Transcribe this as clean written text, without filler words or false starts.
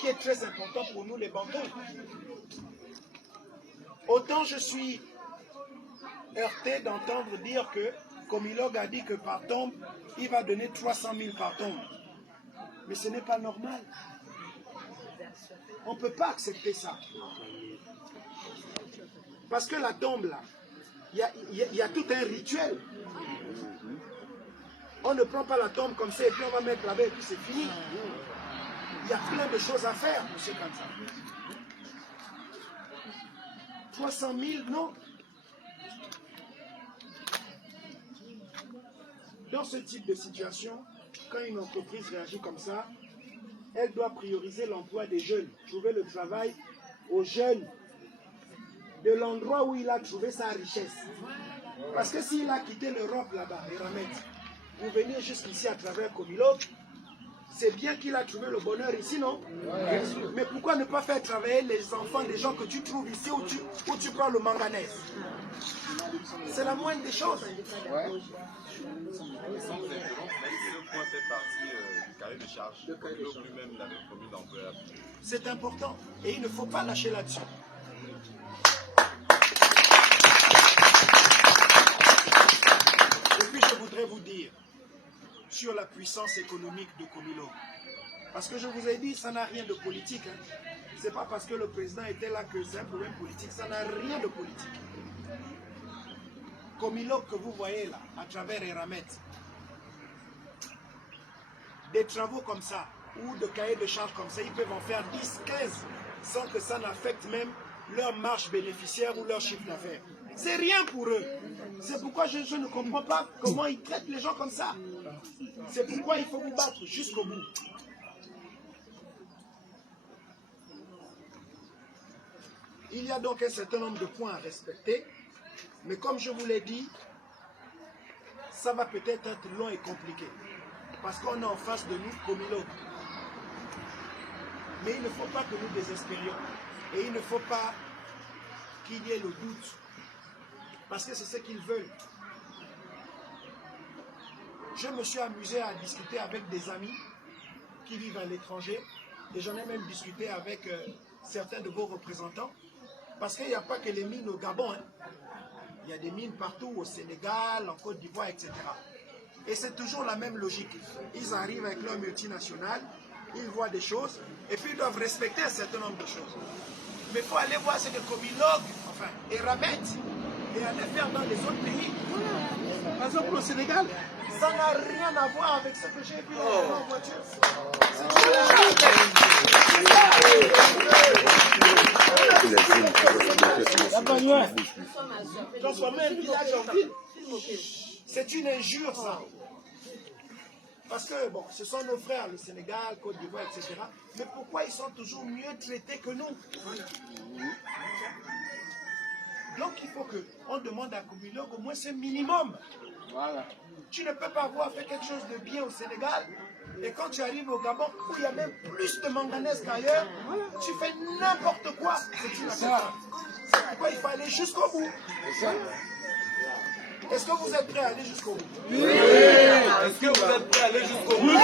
qui est très important pour nous les Bantous. Autant je suis heurté d'entendre dire que Komilog a dit que par tombe, il va donner 300 000 par tombe. Mais ce n'est pas normal. On ne peut pas accepter ça. Parce que la tombe, là, il y a tout un rituel. On ne prend pas la tombe comme ça et puis on va mettre là-bas et puis c'est fini. Il y a plein de choses à faire, M. Kanza. 300 000, non. Dans ce type de situation, quand une entreprise réagit comme ça, elle doit prioriser l'emploi des jeunes, trouver le travail aux jeunes de l'endroit où il a trouvé sa richesse. Parce que s'il a quitté l'Europe là-bas, et Ramet, vous venez jusqu'ici à travers Komilog, c'est bien qu'il a trouvé le bonheur ici, non? Ouais. Mais pourquoi ne pas faire travailler les enfants des gens que tu trouves ici où tu prends le manganèse? C'est la moindre des choses. Ouais. Ce point fait partie du cahier de charge. Lui-même l'avait promis d'employer. C'est important et il ne faut pas lâcher là-dessus. Et puis je voudrais vous dire sur la puissance économique de Komilog. Parce que je vous ai dit, ça n'a rien de politique. Hein. Ce n'est pas parce que le président était là que c'est un problème politique. Ça n'a rien de politique. Komilog que vous voyez là, à travers Eramet, des travaux comme ça, ou de cahiers de charges comme ça, ils peuvent en faire 10, 15, sans que ça n'affecte même leur marge bénéficiaire ou leur chiffre d'affaires. C'est rien pour eux. C'est pourquoi je ne comprends pas comment ils traitent les gens comme ça. C'est pourquoi il faut vous battre jusqu'au bout. Il y a donc un certain nombre de points à respecter, mais comme je vous l'ai dit, ça va peut-être être long et compliqué, parce qu'on a en face de nous Komilog. Mais il ne faut pas que nous désespérions, et il ne faut pas qu'il y ait le doute, parce que c'est ce qu'ils veulent. Je me suis amusé à discuter avec des amis qui vivent à l'étranger, et j'en ai même discuté avec certains de vos représentants, parce qu'il n'y a pas que les mines au Gabon, hein. Il y a des mines partout, au Sénégal, en Côte d'Ivoire, etc. Et c'est toujours la même logique. Ils arrivent avec leur multinationale, ils voient des choses, et puis ils doivent respecter un certain nombre de choses. Mais il faut aller voir ce que Komilog, enfin, Eramet, et aller faire dans les autres pays. Par exemple, au Sénégal, ça n'a rien à voir avec ce que j'ai vu en voiture. Transformer un village en ville, c'est une injure, ça. Parce que, bon, ce sont nos frères, le Sénégal, Côte d'Ivoire, etc. Mais pourquoi ils sont toujours mieux traités que nous? Donc, il faut qu'on demande à Komilog au moins ce minimum. Voilà. Tu ne peux pas avoir fait quelque chose de bien au Sénégal, et quand tu arrives au Gabon, où il y a même plus de manganèse qu'ailleurs, tu fais n'importe quoi. C'est inacceptable. C'est pourquoi il faut aller jusqu'au bout. Est-ce que vous êtes prêts à aller jusqu'au bout? Oui. Est-ce que vous êtes prêts à aller jusqu'au bout? Oui.